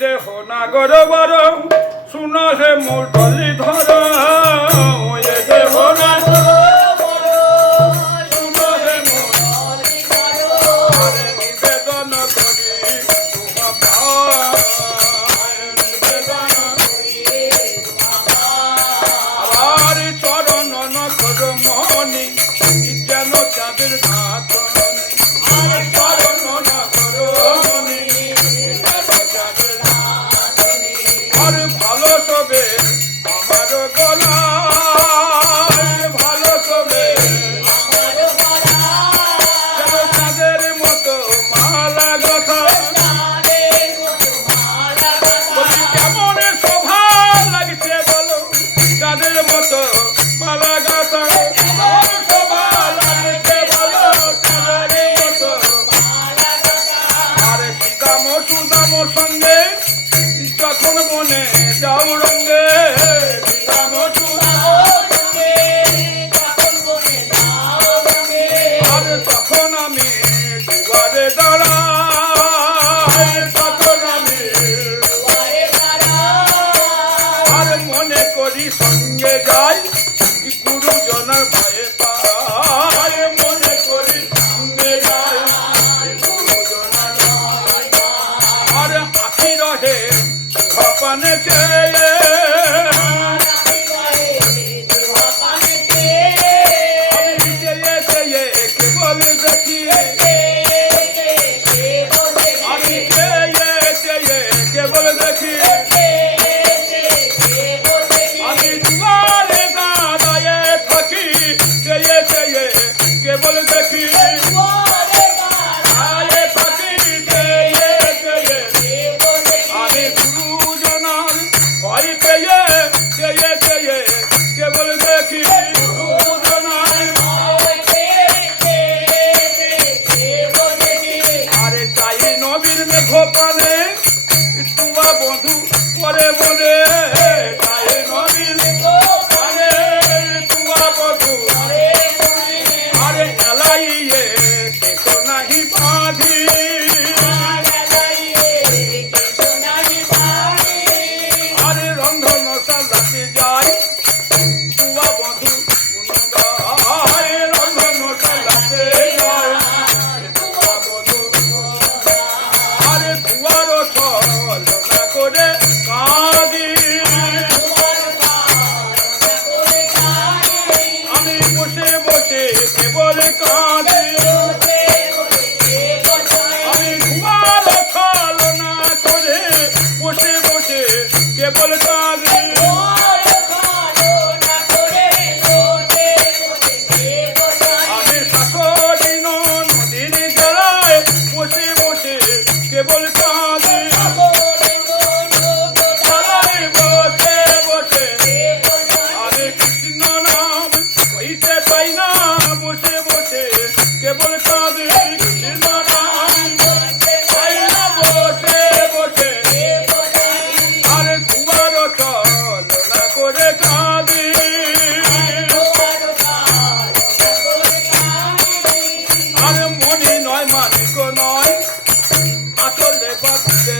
দেহ নাগর বর শুন হে মুরলি ধর এ দেহ নাগর শুন হে মুরলি ধর নিবেদন করি নিবেদন আবার চরণ নখর মনি যেন চাঁদের ঘাট ভালো সবে আমার গলা ভালো সবে যেন চাঁদের মতো মালা গাথা বলি কেমন শোভা লাগছে বলো চাঁদের মতো মালা গাথা শোভা লাগছে বলো চাঁদের মতো আর সীতাম সুদাম সঙ্গে যখন মনে যাও রঙ্গে আর তখন আমি দুয়ারে দাঁড়াই তখন আমি আর মনে করি সঙ্গে যাই গুরুজনার ভয়ে পাই মনে করি সঙ্গে যাই গুরুজনার আর আখি রহে পানে চেয়ে আমি চেয়ে চেয়ে কেবল দেখি আমি চেয়ে চেয়ে কেবল দেখি আমি দুয়ারে দাঁড়ায়ে থাকি চেয়ে চেয়ে কেবল দেখি ভয় পেয়ে চেয়ে চেয়ে কেবল দেখি আরে চাই নবীর মেঘ পানে তুয়া বধু পরে বলে চাই নবীর মেঘ পানে তুয়া বধু আরে এলাইয়ে দেখো নাহি বাঁধি কেবল কাঁদে আমি ঘুমার ছলনা করে বসে বসে কেবল কাঁদে আমি শাশুড়ি নদীর জলায় বসে বসে কেবল কাঁদে বসে বসে আমি কৃষ্ণ নাম কইতে পাই না বসে বসে কেবল কাঁদে কৃষ্ণ নাম পাই না বসে বসে আরে ঘুমার ছলনা করে কাঁদে আরে মনি নয় মানিক নয় আসলে বাঁচতে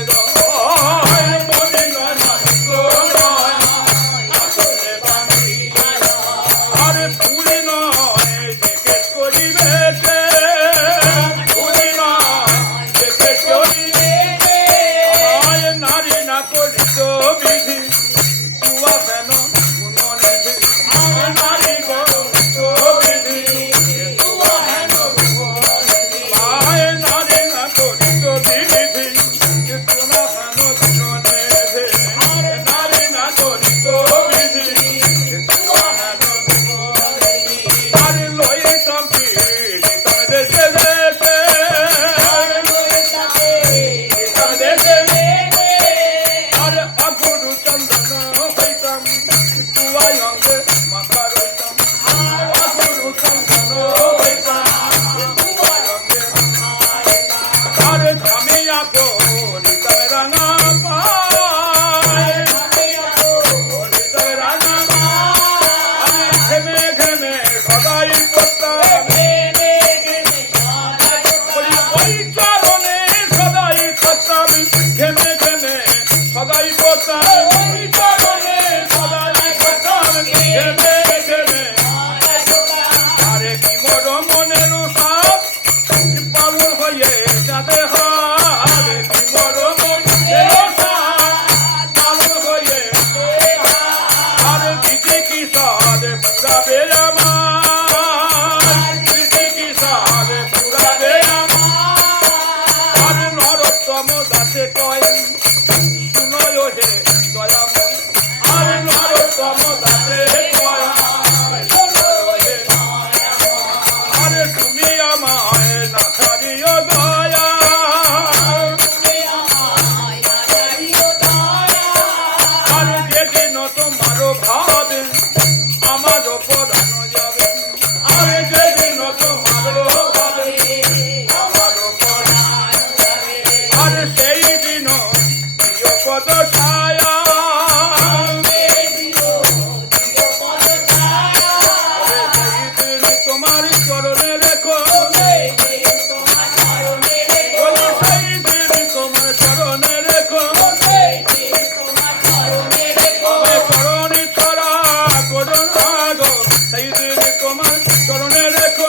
হয় শুনয় হে দয়াময় আর নরতম দাসে দয়া আরে তুমি আমায় না ছাড়িও দয়া আর যেদিন তোমার ভাবে আমার পরাণ যাবে আর যেদিন তোমার ভাবে আমার পরাণ যাবে আর সেই দিন প্রিয় পদ ছায়া সেই দিন তোমার চরণে রেখো সেই দিন তোমার চরণে রেখো চরণে ছড়া করুন আগো সেই দিন তোমার চরণে রেখো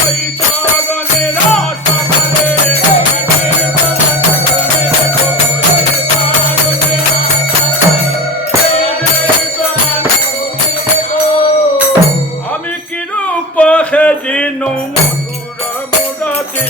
ওই চরণে রাসকালে আমি কি রূপ হে দিন মধুর মুরাতি